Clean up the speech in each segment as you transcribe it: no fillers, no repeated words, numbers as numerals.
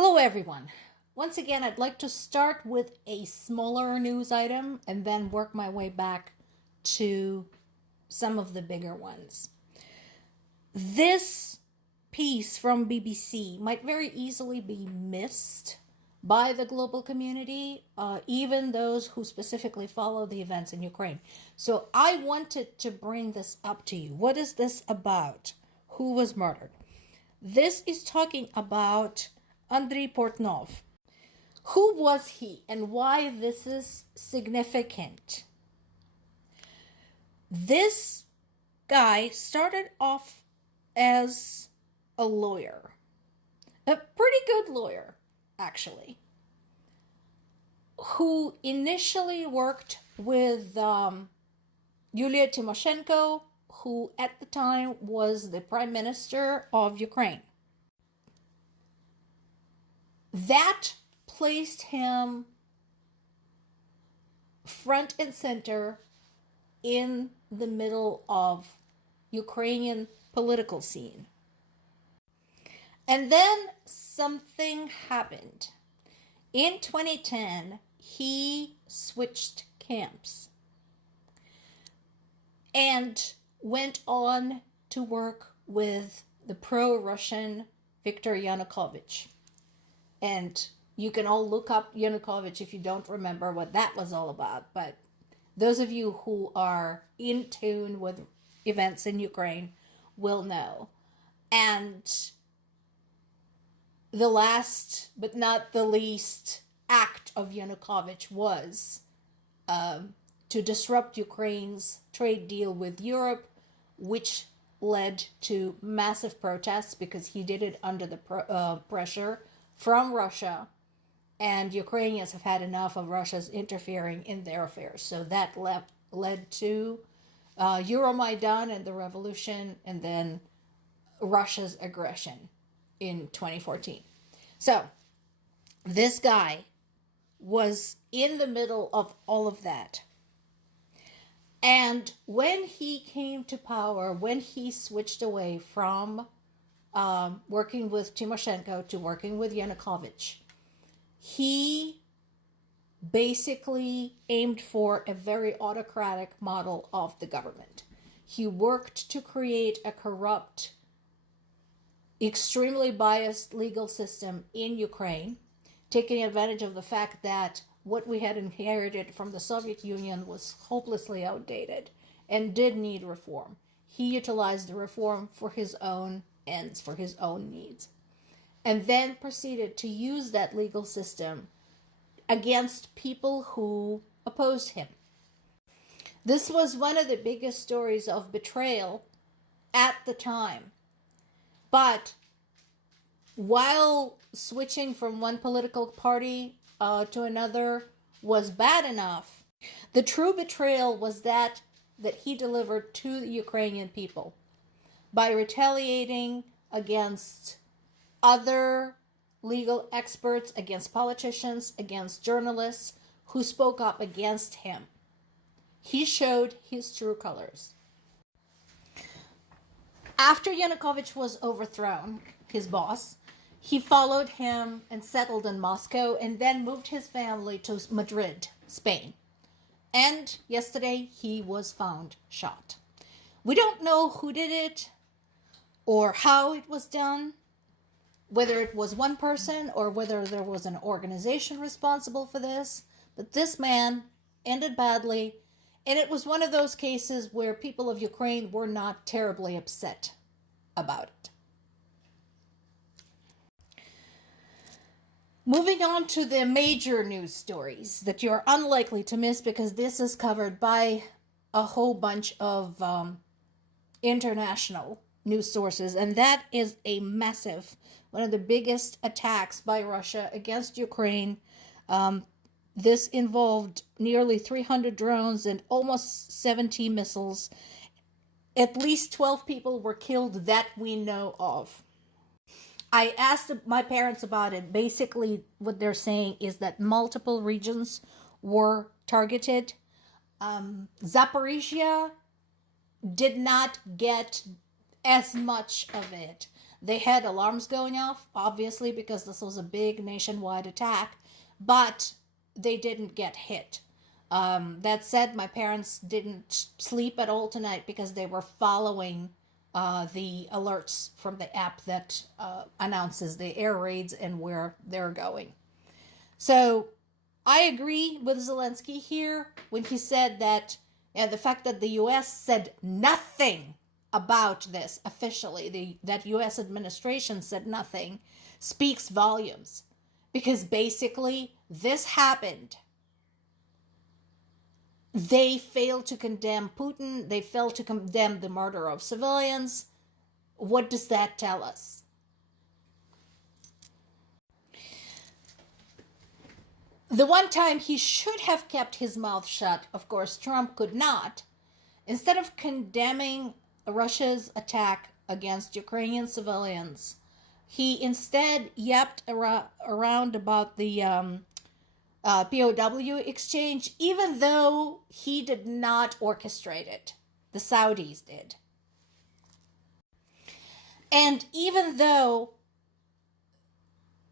Hello, everyone. Once again, I'd like to start with a smaller news item and then work my way back to some of the bigger ones. This piece from BBC might very easily be missed by the global community, even those who specifically follow the events in Ukraine. So I wanted to bring this up to you. What is this about? Who was murdered? This is talking about Andriy Portnov. Who was he and why this is significant? This guy started off as a lawyer, a pretty good lawyer, actually, who initially worked with Yulia Tymoshenko, who at the time was the Prime Minister of Ukraine. That placed him front and center in the middle of Ukrainian political scene. And then something happened. In 2010, he switched camps and went on to work with the pro-Russian Viktor Yanukovych. And you can all look up Yanukovych if you don't remember what that was all about. But those of you who are in tune with events in Ukraine will know. And the last, but not the least, act of Yanukovych was to disrupt Ukraine's trade deal with Europe, which led to massive protests because he did it under the pressure from Russia, and Ukrainians have had enough of Russia's interfering in their affairs. So that led to Euromaidan and the revolution, and then Russia's aggression in 2014. So this guy was in the middle of all of that. And when he came to power, when he switched away from working with Tymoshenko to working with Yanukovych, he basically aimed for a very autocratic model of the government. He worked to create a corrupt, extremely biased legal system in Ukraine, taking advantage of the fact that what we had inherited from the Soviet Union was hopelessly outdated and did need reform. He utilized the reform for his own ends, for his own needs, and then proceeded to use that legal system against people who opposed him. This was one of the biggest stories of betrayal at the time. But while switching from one political party to another was bad enough, the true betrayal was that he delivered to the Ukrainian people by retaliating against other legal experts, against politicians, against journalists who spoke up against him. He showed his true colors. After Yanukovych was overthrown, his boss, he followed him and settled in Moscow and then moved his family to Madrid, Spain. And yesterday he was found shot. We don't know who did it or how it was done, whether it was one person or whether there was an organization responsible for this, but this man ended badly, and it was one of those cases where people of Ukraine were not terribly upset about it. Moving on to the major news stories that you're unlikely to miss because this is covered by a whole bunch of international news sources, and that is a massive, one of the biggest attacks by Russia against Ukraine. This involved nearly 300 drones and almost 70 missiles. At least 12 people were killed that we know of. I asked my parents about it. Basically, what they're saying is that multiple regions were targeted. Zaporizhia did not get as much of it. They had alarms going off, obviously, because this was a big nationwide attack, but they didn't get hit. That said, my parents didn't sleep at all tonight because they were following the alerts from the app that announces the air raids and where they're going. So I agree with Zelensky here when he said that the fact that the U.S. said nothing about this officially, that U.S. administration said nothing, speaks volumes. Because basically, this happened. They failed to condemn Putin. They failed to condemn the murder of civilians. What does that tell us? The one time he should have kept his mouth shut, of course, Trump could not. Instead of condemning Russia's attack against Ukrainian civilians, he instead yapped around about the POW exchange, even though he did not orchestrate it. The Saudis did. And even though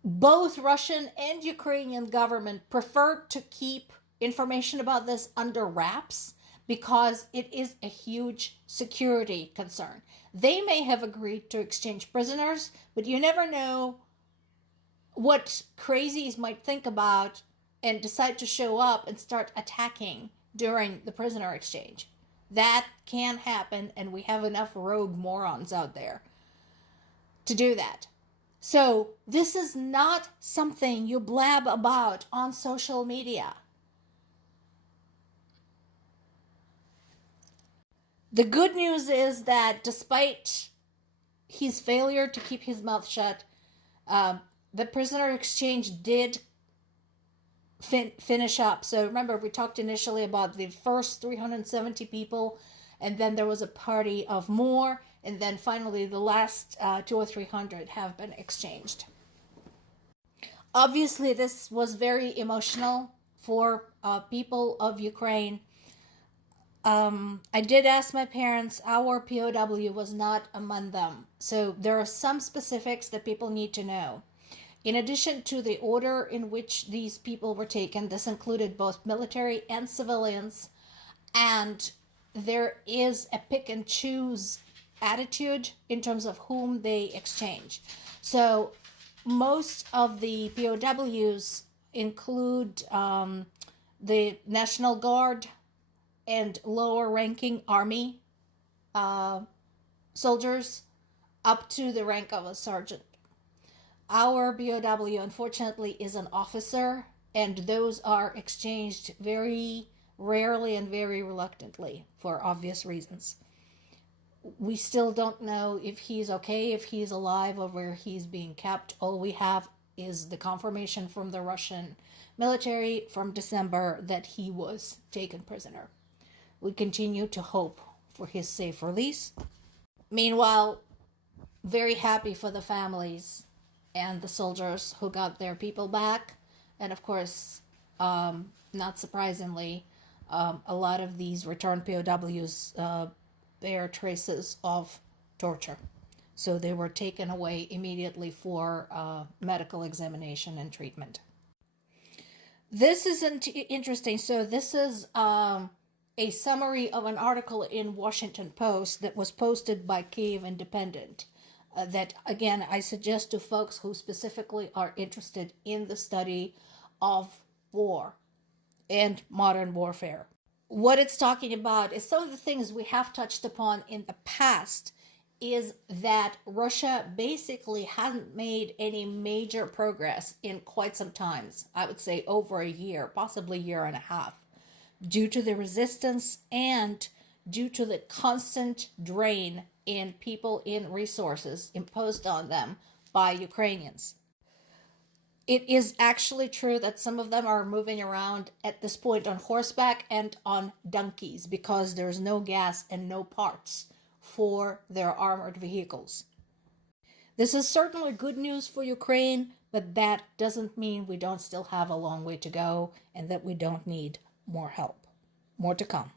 both Russian and Ukrainian government preferred to keep information about this under wraps because it is a huge security concern. They may have agreed to exchange prisoners, but you never know what crazies might think about and decide to show up and start attacking during the prisoner exchange. That can happen, and we have enough rogue morons out there to do that. So this is not something you blab about on social media. The good news is that despite his failure to keep his mouth shut, the prisoner exchange did finish up. So remember, we talked initially about the first 370 people, and then there was a party of more, and then finally the last 200 or 300 have been exchanged. Obviously, this was very emotional for people of Ukraine. I did ask my parents. Our POW was not among them. So there are some specifics that people need to know. In addition to the order in which these people were taken, this included both military and civilians. And there is a pick and choose attitude in terms of whom they exchange. So most of the POWs include the National Guard and lower ranking army soldiers up to the rank of a sergeant. Our POW, unfortunately, is an officer, and those are exchanged very rarely and very reluctantly for obvious reasons. We still don't know if he's okay, if he's alive, or where he's being kept. All we have is the confirmation from the Russian military from December that he was taken prisoner. We continue to hope for his safe release. Meanwhile, very happy for the families and the soldiers who got their people back. And of course, not surprisingly, a lot of these returned POWs bear traces of torture. So they were taken away immediately for medical examination and treatment. This is interesting. So this is a summary of an article in Washington Post that was posted by Kyiv Independent. That, again, I suggest to folks who specifically are interested in the study of war and modern warfare. What it's talking about is some of the things we have touched upon in the past is that Russia basically hasn't made any major progress in quite some time. I would say over a year, possibly a year and a half, due to the resistance and due to the constant drain in people in resources imposed on them by Ukrainians. It is actually true that some of them are moving around at this point on horseback and on donkeys because there's no gas and no parts for their armored vehicles. This is certainly good news for Ukraine, but that doesn't mean we don't still have a long way to go and that we don't need more help. More to come.